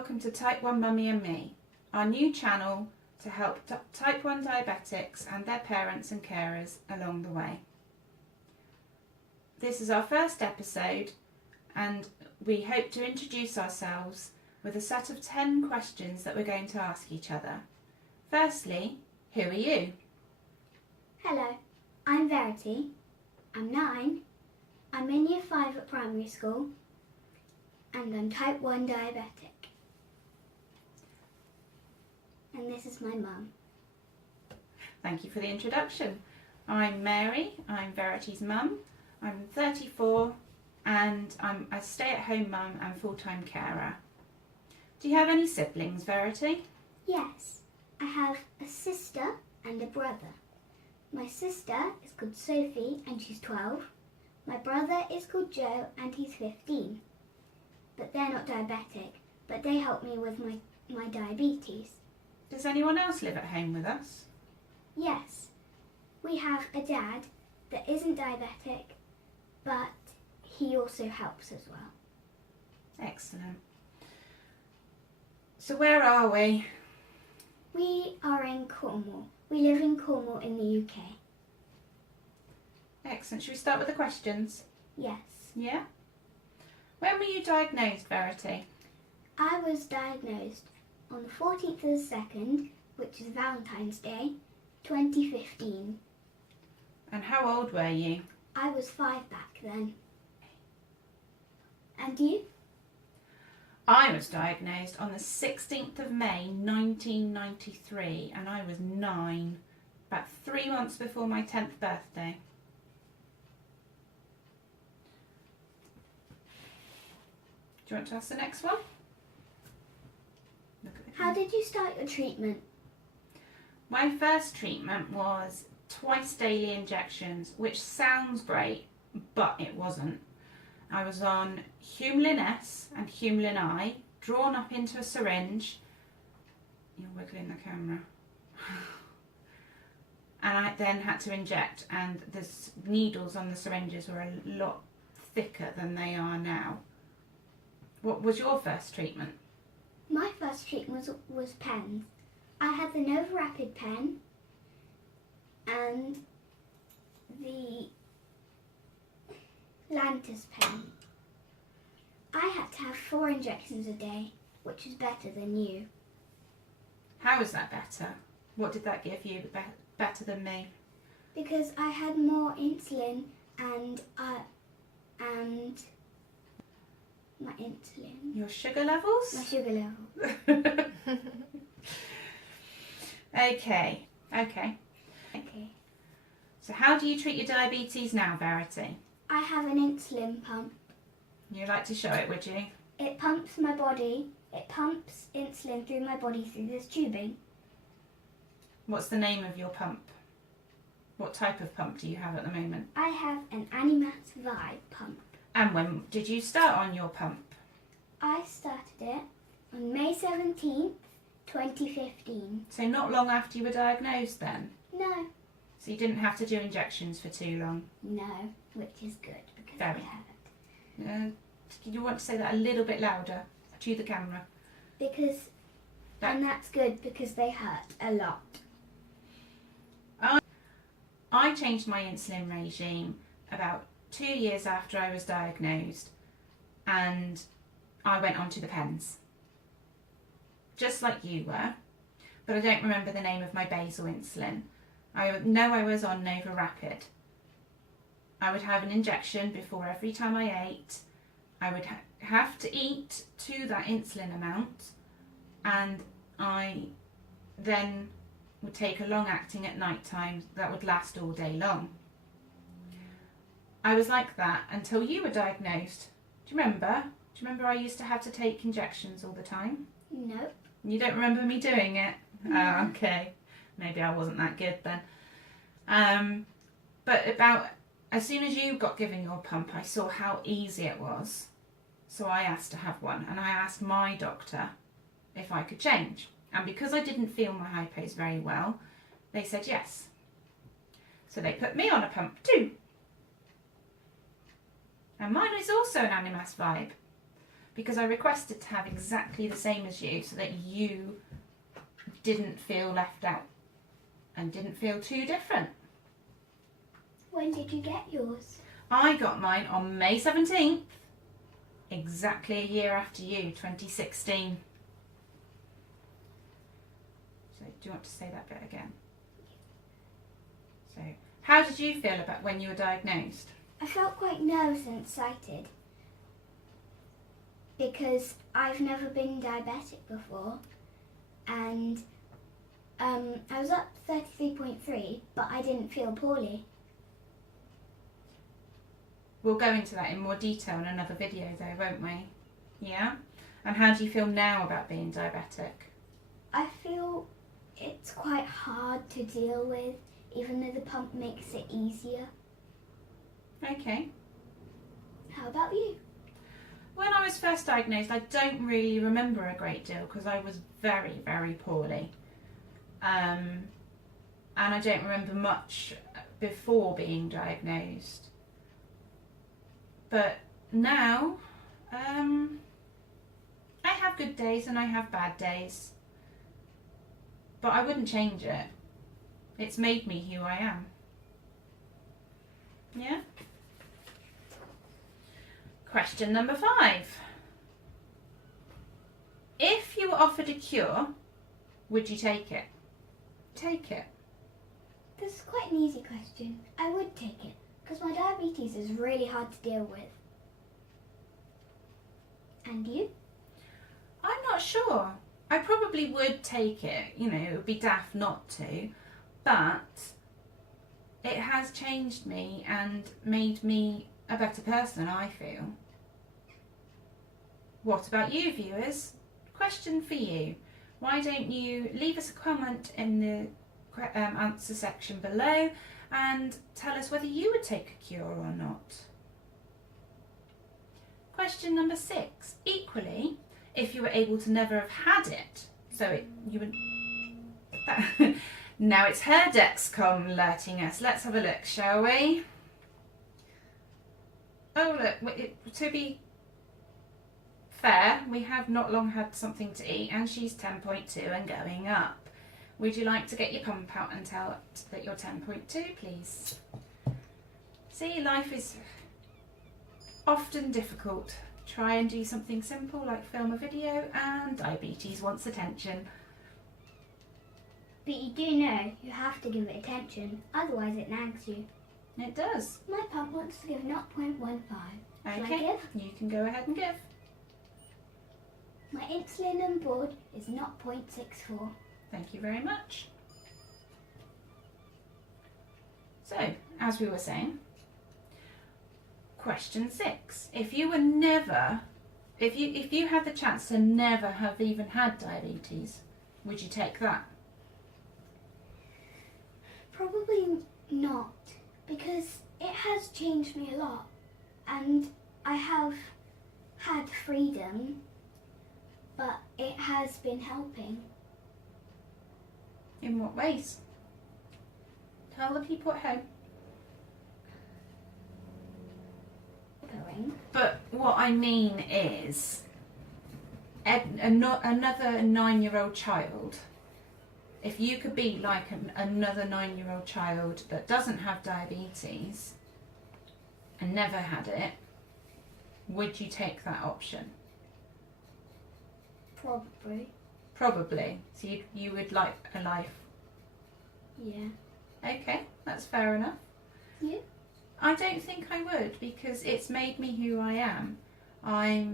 welcome to Type 1 Mummy and Me, our new channel to help Type 1 diabetics and their parents and carers along the way. This is our first episode and we hope to introduce ourselves with a set of 10 questions that we're going to ask each other. Firstly, who are you? Hello, I'm Verity. I'm 9. I'm in Year 5 at primary school and I'm Type 1 diabetic. And this is my mum. Thank you for the introduction. I'm Mary, I'm Verity's mum. I'm 34 and I'm a stay-at-home mum and full-time carer. Do you have any siblings, Verity? Yes, I have a sister and a brother. My sister is called Sophie and she's 12. My brother is called Joe and he's 15. But they're not diabetic, but they help me with my diabetes. Does anyone else live at home with us? Yes, we have a dad that isn't diabetic, but he also helps as well. Excellent. So where are we? We are in Cornwall. We live in Cornwall in the UK. Excellent. Should we start with the questions? Yes. Yeah? When were you diagnosed, Verity? I was diagnosed on the 14th of the 2nd, which is Valentine's Day, 2015. And how old were you? I was 5 back then. And you? I was diagnosed on the 16th of May 1993 and I was 9, about 3 months before my 10th birthday. Do you want to ask the next one? Look at the How did you start your treatment? My first treatment was twice daily injections, which sounds great, but it wasn't. I was on Humulin S and Humulin I, drawn up into a syringe. You're wiggling the camera. And I then had to inject, and the needles on the syringes were a lot thicker than they are now. What was your first treatment? My first treatment was pens. I had the Nova Rapid pen and the Lantus pen. I had to have 4 injections a day, which is better than you. How is that better? What did that give you better than me? Because I had more insulin and my insulin. Your sugar levels? My sugar level. Okay. Okay. So how do you treat your diabetes now, Verity? I have an insulin pump. You'd like to show it, would you? It pumps my body. It pumps insulin through my body through this tubing. What's the name of your pump? What type of pump do you have at the moment? I have an Animas Vibe pump. And when did you start on your pump? I started it on May 17th, 2015. So not long after you were diagnosed then? No. So you didn't have to do injections for too long? No, which is good because Very. I haven't. You want to say that a little bit louder to the camera? And that's good because they hurt a lot. I changed my insulin regime about 2 years after I was diagnosed and I went on to the pens. Just like you were, but I don't remember the name of my basal insulin. I know I was on Nova Rapid. I would have an injection before every time I ate. I would have to eat to that insulin amount and I then would take a long acting at night time that would last all day long. I was like that until you were diagnosed. Do you remember? Do you remember I used to have to take injections all the time? Nope. You don't remember me doing it? No. Oh, okay. Maybe I wasn't that good then. But about as soon as you got given your pump, I saw how easy it was. So I asked to have one and I asked my doctor if I could change. And because I didn't feel my hypos very well, they said yes. So they put me on a pump too. And mine is also an Animas Vibe. because I requested to have exactly the same as you so that you didn't feel left out and didn't feel too different. When did you get yours? I got mine on May 17th, exactly a year after you, 2016. So do you want to say that bit again? So how did you feel about when you were diagnosed? I felt quite nervous and excited because I've never been diabetic before, and I was up 33.3, but I didn't feel poorly. We'll go into that in more detail in another video though, won't we? Yeah? And how do you feel now about being diabetic? I feel it's quite hard to deal with, even though the pump makes it easier. Okay. How about you? When I was first diagnosed, I don't really remember a great deal because I was very, very poorly. And I don't remember much before being diagnosed. But now, I have good days and I have bad days. But I wouldn't change it. It's made me who I am. Yeah? Question number 5. If you were offered a cure, would you take it? Take it. This is quite an easy question. I would take it, because my diabetes is really hard to deal with. And you? I'm not sure. I probably would take it. You know, it would be daft not to. But it has changed me and made me a better person, I feel. What about you, viewers? Question for you. Why don't you leave us a comment in the answer section below and tell us whether you would take a cure or not. Question number 6. Equally, if you were able to never have had it, you would... Now it's her Dexcom alerting us. Let's have a look, shall we? Oh look, to be fair, we have not long had something to eat and she's 10.2 and going up. Would you like to get your pump out and tell it that you're 10.2, please? See, life is often difficult. Try and do something simple like film a video and diabetes wants attention. But you do know you have to give it attention, otherwise it nags you. It does. My pump wants to give 0.15. Shall Okay, I give? you can go ahead and give. My insulin on board is 0.64. Thank you very much. So, as we were saying, question 6. If you had the chance to never have even had diabetes, would you take that? Probably not, because it has changed me a lot, and I have had freedom, but it has been helping. In what ways? Tell the people at home. But what I mean is, another 9-year-old child, if you could be like another 9-year-old child that doesn't have diabetes and never had it, would you take that option? Probably. Probably. So you would like a life. Yeah. Okay, that's fair enough. Yeah. I don't think I would, because it's made me who I am. I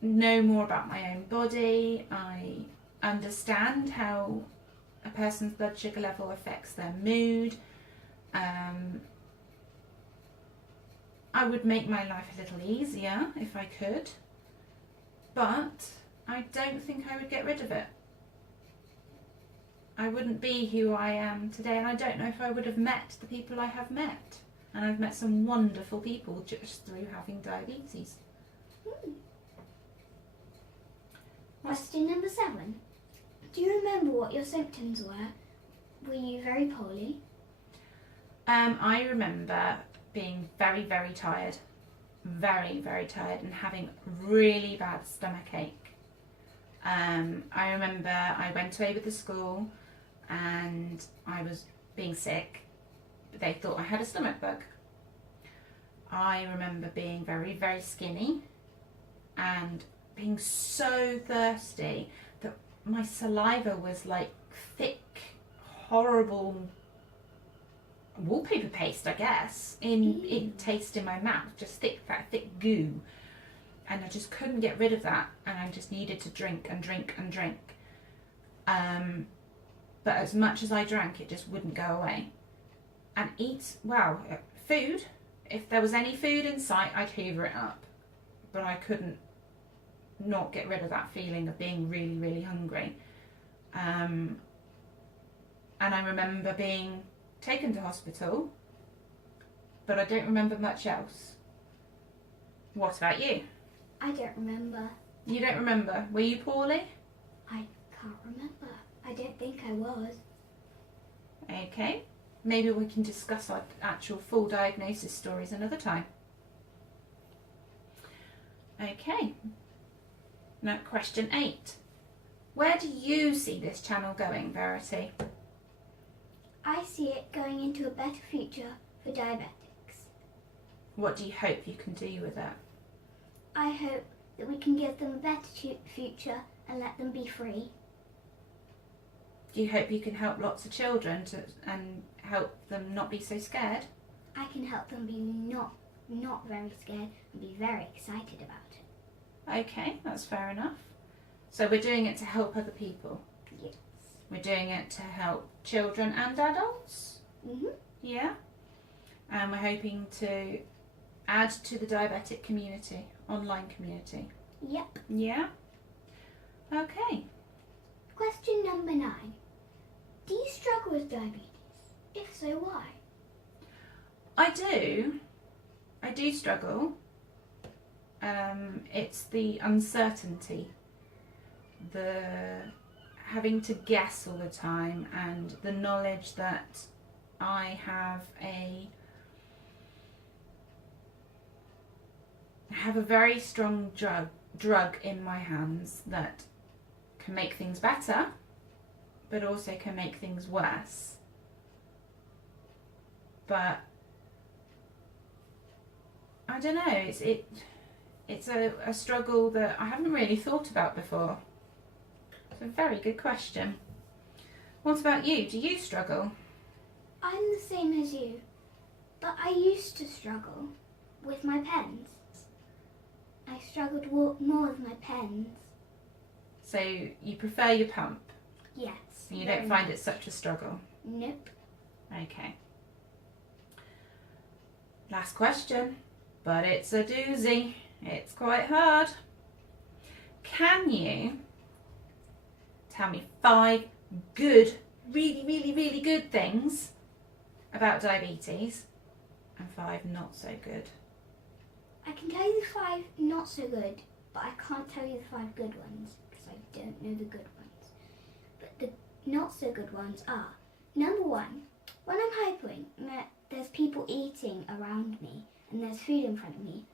know more about my own body. I understand how a person's blood sugar level affects their mood. I would make my life a little easier if I could, but I don't think I would get rid of it. I wouldn't be who I am today, and I don't know if I would have met the people I have met. And I've met some wonderful people just through having diabetes. Question number 7. Do you remember what your symptoms were? Were you very poorly? I remember being very, very tired. very, very tired and having really bad stomach ache. I remember I went over to school and I was being sick. They thought I had a stomach bug. I remember being very, very skinny and being so thirsty that my saliva was like thick, horrible wallpaper paste, I guess, in taste in my mouth, just thick, that thick goo. And I just couldn't get rid of that, and I just needed to drink and drink and drink. But as much as I drank, it just wouldn't go away. And food, if there was any food in sight, I'd hoover it up. But I couldn't not get rid of that feeling of being really, really hungry. And I remember being taken to hospital, but I don't remember much else. What about you? I don't remember. You don't remember? Were you poorly? I can't remember. I don't think I was. Okay. Maybe we can discuss our actual full diagnosis stories another time. Okay. Now, question 8. Where do you see this channel going, Verity? I see it going into a better future for diabetics. What do you hope you can do with it? I hope that we can give them a better future and let them be free. Do you hope you can help lots of children and help them not be so scared? I can help them be not very scared and be very excited about it. Okay, that's fair enough. So we're doing it to help other people? Yes. We're doing it to help children and adults? Mhm. Yeah. And we're hoping to add to the diabetic community, online community. Yep. Yeah. Okay. Question number 9. Do you struggle with diabetes? If so, why? I do. I do struggle. It's the uncertainty, the having to guess all the time, and the knowledge that I have a very strong drug in my hands that can make things better, but also can make things worse. But I don't know, it's a struggle that I haven't really thought about before. It's a very good question. What about you? Do you struggle? I'm the same as you, but I used to struggle with my pens. I struggled more with my pens. So you prefer your pump? Yes. You don't find it such a struggle? Nope. Okay. Last question, but it's a doozy. It's quite hard. Can you tell me 5 good, really, really, really good things about diabetes and 5 not so good? I can tell you the 5 not so good, but I can't tell you the 5 good ones because I don't know the good ones. But the not so good ones are, number 1, when I'm hypering and there's people eating around me and there's food in front of me,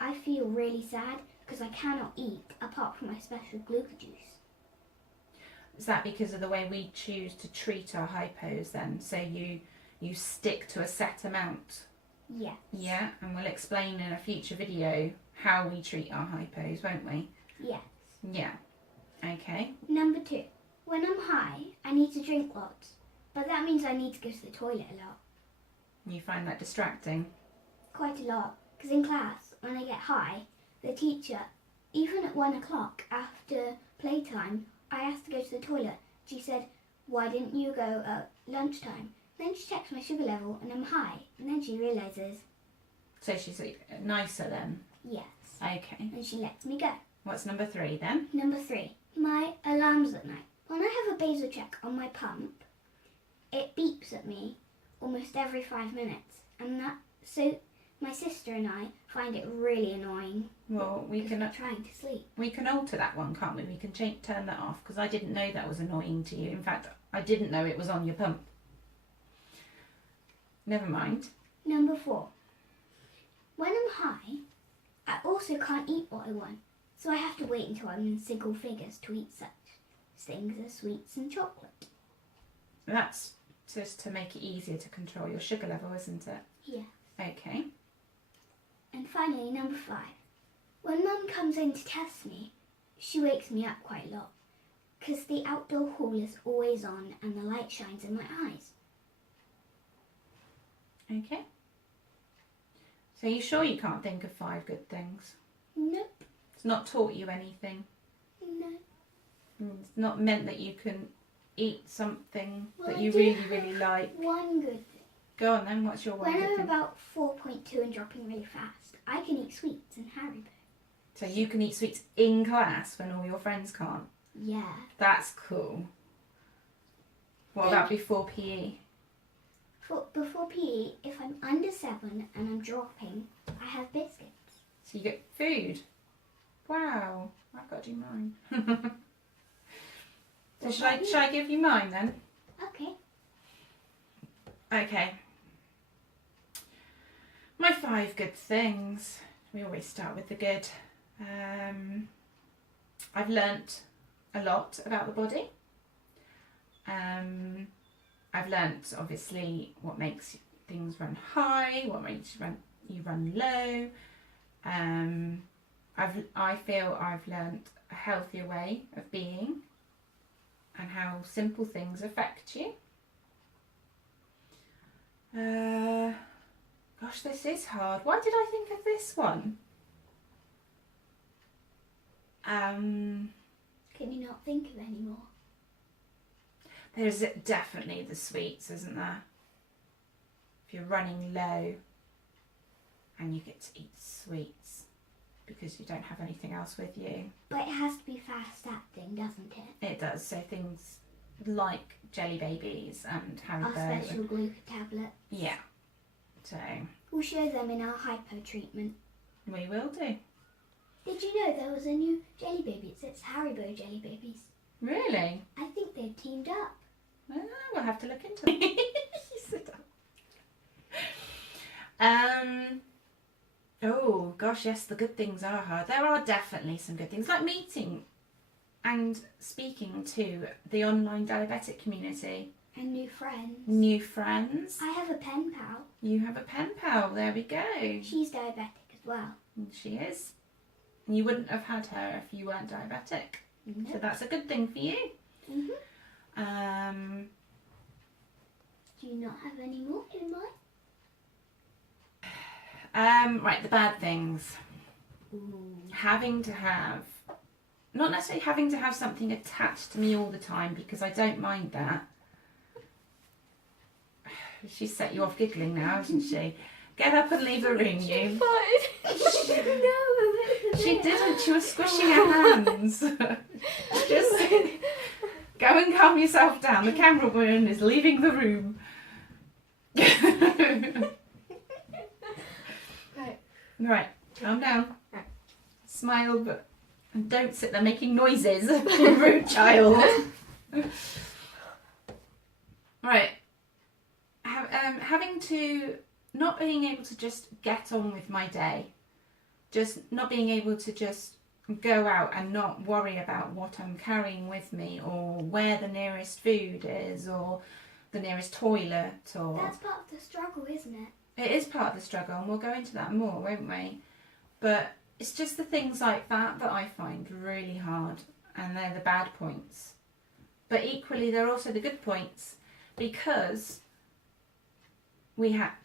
I feel really sad because I cannot eat apart from my special glucose juice. Is that because of the way we choose to treat our hypos then? So you stick to a set amount? Yes. Yeah, and we'll explain in a future video how we treat our hypos, won't we? Yes. Yeah. Okay. Number 2, when I'm high, I need to drink lots, but that means I need to go to the toilet a lot. You find that distracting? Quite a lot, because in class, when I get high, the teacher, even at 1 o'clock after playtime, I asked to go to the toilet. She said, "Why didn't you go at lunchtime?" Then she checks my sugar level and I'm high, and then she realises. So she's nicer then? Yes. Okay. And she lets me go. What's number 3 then? Number 3, my alarms at night. When I have a basal check on my pump, it beeps at me almost every 5 minutes, and so my sister and I find it really annoying. Well, we can we're trying to sleep. We can alter that one, can't we? We can turn that off, because I didn't know that was annoying to you. In fact, I didn't know it was on your pump. Never mind. Number 4, When I'm high, I also can't eat what I want, so I have to wait until I'm in single figures to eat such things as sweets and chocolate. That's just to make it easier to control your sugar level, isn't it? Yeah. Okay. And finally, number 5. When Mum comes in to test me, she wakes me up quite a lot because the outdoor hall is always on and the light shines in my eyes. Okay. So you sure you can't think of 5 good things? Nope. It's not taught you anything? No. It's not meant that you can eat something Well, that I you do really, have really like? One good thing. Go on then, what's your one When good I'm thing? about 4.2 and dropping really fast, I can eat sweets and Haribo. So you can eat sweets in class when all your friends can't? Yeah. That's cool. What about before PE? Before PE, if I'm under 7 and I'm dropping, I have biscuits. So you get food? Wow, I've got to do mine. So should I give you mine then? Okay. Okay. My 5 good things. We always start with the good. I've learnt a lot about the body. I've learnt obviously what makes things run high, what makes you run low. I feel I've learnt a healthier way of being and how simple things affect you. Gosh, this is hard. Why did I think of this one? Can you not think of any more? There's definitely the sweets, isn't there? If you're running low and you get to eat sweets because you don't have anything else with you. But it has to be fast acting, doesn't it? It does. So things like jelly babies and Our Haribo. special glucose tablet. Yeah. So We'll show them in our hypo treatment. we will do. Did you know there was a new jelly baby? It's Haribo jelly babies. Really? I think they've teamed up. Well, we'll have to look into it. Sit down. Oh gosh, yes, the good things are hard. There are definitely some good things, like meeting and speaking to the online diabetic community. And new friends. New friends. I have a pen pal. You have a pen pal. There we go. She's diabetic as well. And she is. And you wouldn't have had her if you weren't diabetic. Nope. So that's a good thing for you. Mhm. Do you not have any more in mind? Right, the bad things. Ooh. Not necessarily having to have something attached to me all the time, because I don't mind that. She's set you off giggling now, hasn't she? Get up and leave the room, you. She didn't. She was squishing her hands. Just go and calm yourself down. The camerawoman is leaving the room. Right, calm down. Right. Smile, and don't sit there making noises. You rude child. Right. Having to not being able to just get on with my day, just not being able to just go out and not worry about what I'm carrying with me, or where the nearest food is, or the nearest toilet, or That's part of the struggle, isn't it? it is part of the struggle, and we'll go into that more, won't we? But it's just the things like that that I find really hard, and they're the bad points. But equally, they're also the good points, because we have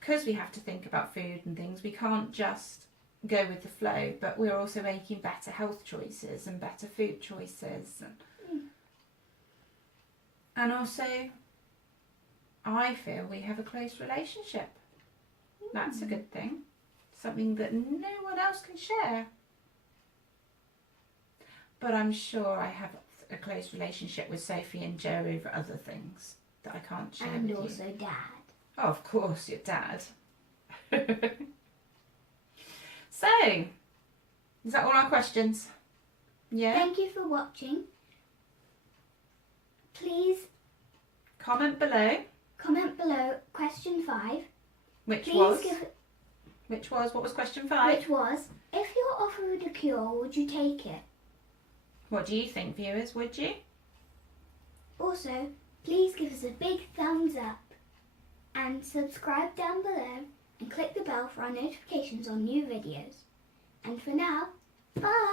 to think about food and things. We can't just go with the flow, but we're also making better health choices and better food choices, and also I feel we have a close relationship. That's a good thing. Something that no one else can share. But I'm sure I have a close relationship with Sophie and Joe over other things that I can't share And with also you. Dad. Oh, of course, your dad. So, is that all our questions? Yeah? Thank you for watching. Please Comment below comment below question 5. which Please was give Which was, what was question 5? Which was, if you're offered a cure, would you take it? What do you think, viewers? Would you? Also, please give us a big thumbs up and subscribe down below and click the bell for our notifications on new videos. And for now, bye!